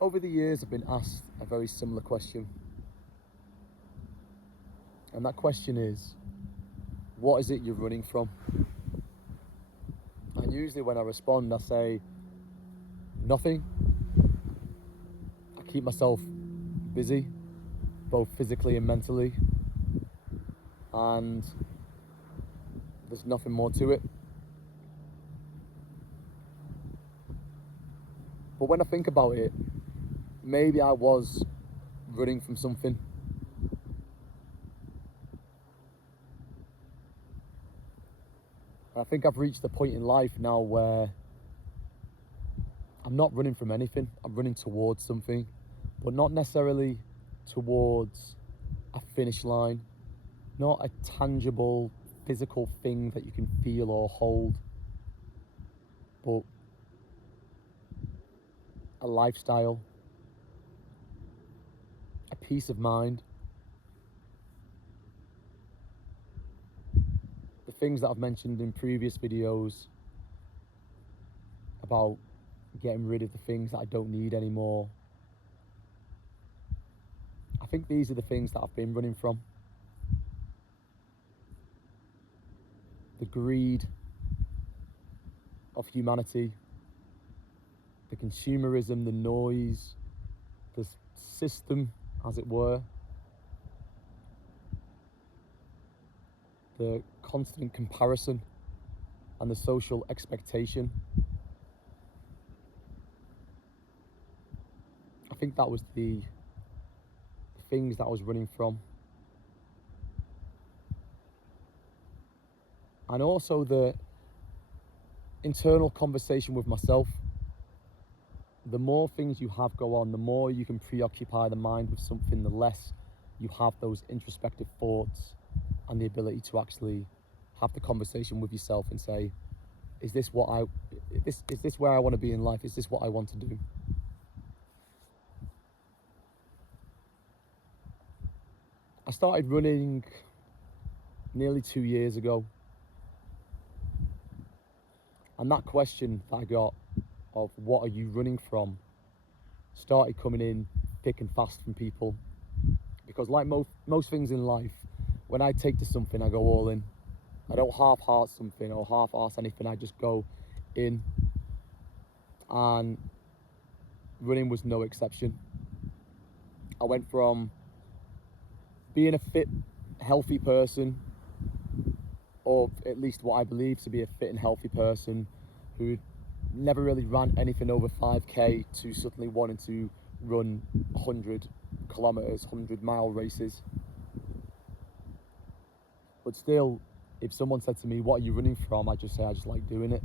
Over the years, I've been asked a very similar question. And that question is, what is it you're running from? And usually when I respond, I say, nothing. I keep myself busy, both physically and mentally. And there's nothing more to it. But when I think about it, maybe I was running from something. I think I've reached a point in life now where I'm not running from anything. I'm running towards something, but not necessarily towards a finish line, not a tangible physical thing that you can feel or hold, but a lifestyle, a peace of mind. The things that I've mentioned in previous videos about getting rid of the things that I don't need anymore. I think these are the things that I've been running from. The greed of humanity, the consumerism, the noise, the system, as it were, the constant comparison and the social expectation. I think that was the things that I was running from. And also the internal conversation with myself. The more things you have go on, the more you can preoccupy the mind with something, the less you have those introspective thoughts and the ability to actually have the conversation with yourself and say, is this where I want to be in life? Is this what I want to do? I started running nearly 2 years ago. And that question that I got of what are you running from started coming in thick and fast from people. Because like most things in life, when I take to something, I go all in. I don't half-heart something or half-arse anything, I just go in. And running was no exception. I went from being a fit, healthy person, or at least what I believe to be a fit and healthy person who never really ran anything over 5k to suddenly wanting to run 100 kilometers, 100-mile races. But still, if someone said to me, what are you running from? I just say, I just like doing it.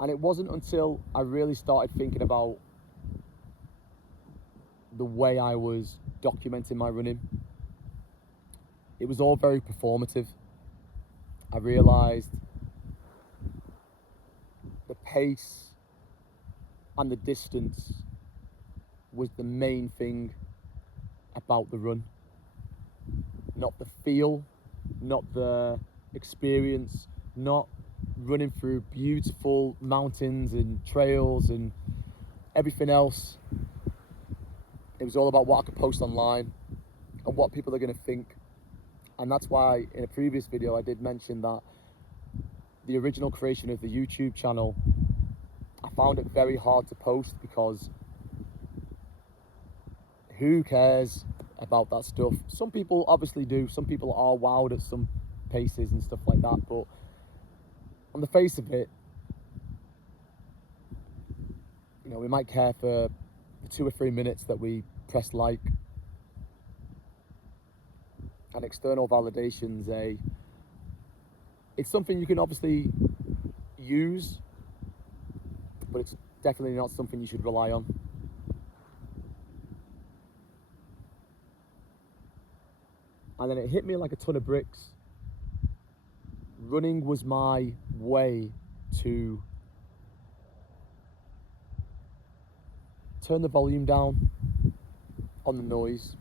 And it wasn't until I really started thinking about the way I was documenting my running. It was all very performative. I realized the pace and the distance was the main thing about the run. Not the feel, not the experience, not running through beautiful mountains and trails and everything else. It was all about what I could post online and what people are going to think. And that's why in a previous video I did mention that the original creation of the YouTube channel, I found it very hard to post because who cares about that stuff? Some people obviously do. Some people are wowed at some paces and stuff like that, but on the face of it, you know, we might care for the 2 or 3 minutes that we press like. And external validation's it's something you can obviously use, but it's definitely not something you should rely on. And then it hit me like a ton of bricks. Running was my way to turn the volume down on the noise,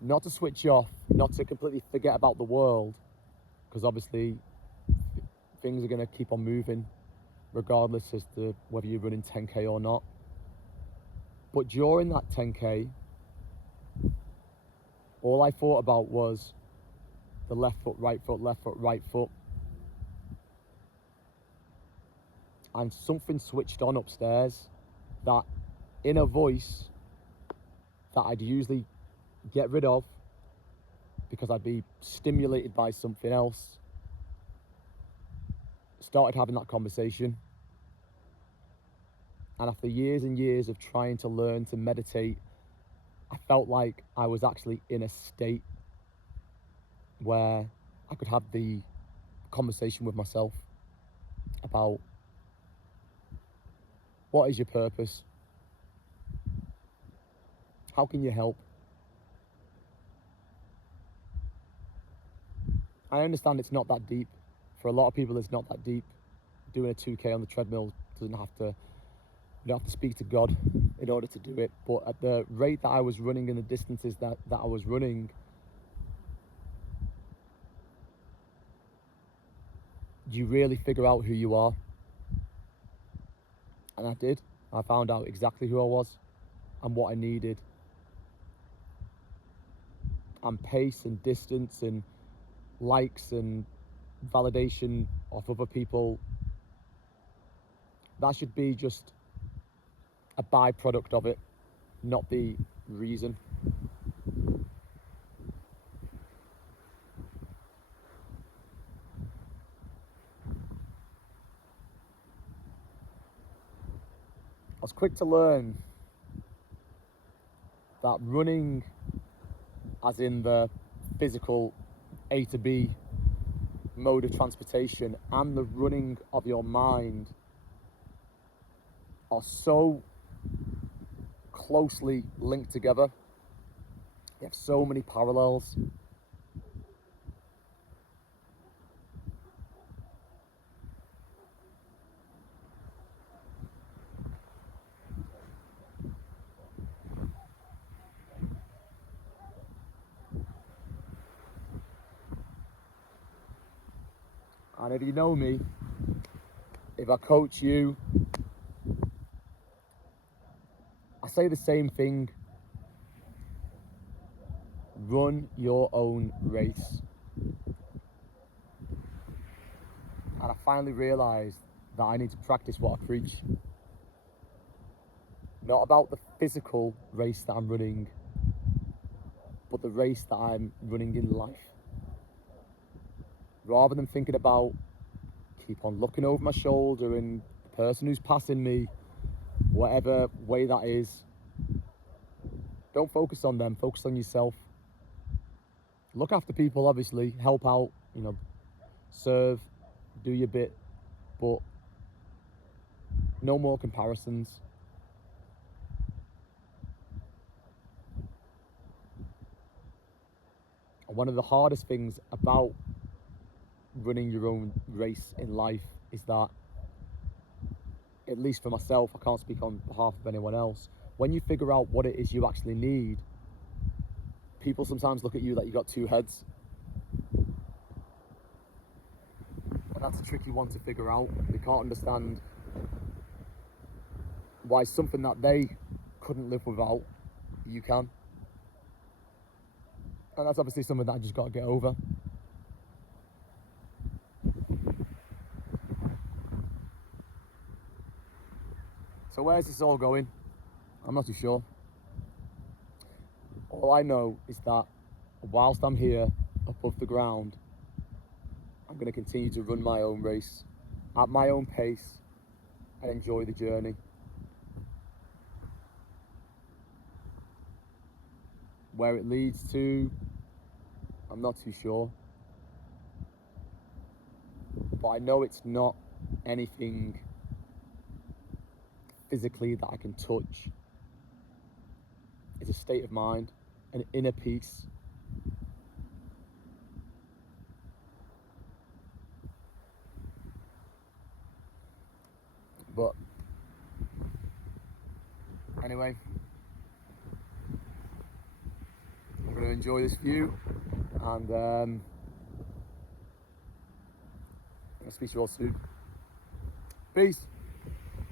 not to switch off, not to completely forget about the world, because obviously things are going to keep on moving, regardless as to whether you're running 10k or not. But during that 10k, all I thought about was the left foot, right foot, left foot, right foot. And something switched on upstairs, that inner voice that I'd usually get rid of because I'd be stimulated by something else, started having that conversation. And after years and years of trying to learn to meditate, I felt like I was actually in a state where I could have the conversation with myself about what is your purpose? How can you help? I understand it's not that deep. For a lot of people, it's not that deep. Doing a 2k on the treadmill doesn't have to, you don't have to speak to God in order to do it. But at the rate that I was running and the distances that I was running, you really figure out who you are. And I did. I found out exactly who I was and what I needed. And pace and distance and likes and validation of other people, that should be just a byproduct of it, not the reason. I was quick to learn that running, as in the physical A to B mode of transportation, and the running of your mind are so closely linked together. They have so many parallels. And if you know me, if I coach you, I say the same thing. Run your own race. And I finally realised that I need to practice what I preach. Not about the physical race that I'm running, but the race that I'm running in life. Rather than thinking about, keep on looking over my shoulder and the person who's passing me, whatever way that is, don't focus on them, focus on yourself. Look after people, obviously, help out, serve, do your bit, but no more comparisons. And one of the hardest things about running your own race in life is that, at least for myself, I can't speak on behalf of anyone else, when you figure out what it is you actually need, people sometimes look at you like you got two heads. And that's a tricky one to figure out. They can't understand why something that they couldn't live without, you can. And that's obviously something that I just got to get over. So where's this all going? I'm not too sure. All I know is that whilst I'm here above the ground, I'm going to continue to run my own race at my own pace and enjoy the journey. Where it leads to, I'm not too sure. But I know it's not anything physically that I can touch. It's a state of mind, an inner peace. But anyway, I'm going to enjoy this view, and I'll speak to you all soon. Peace.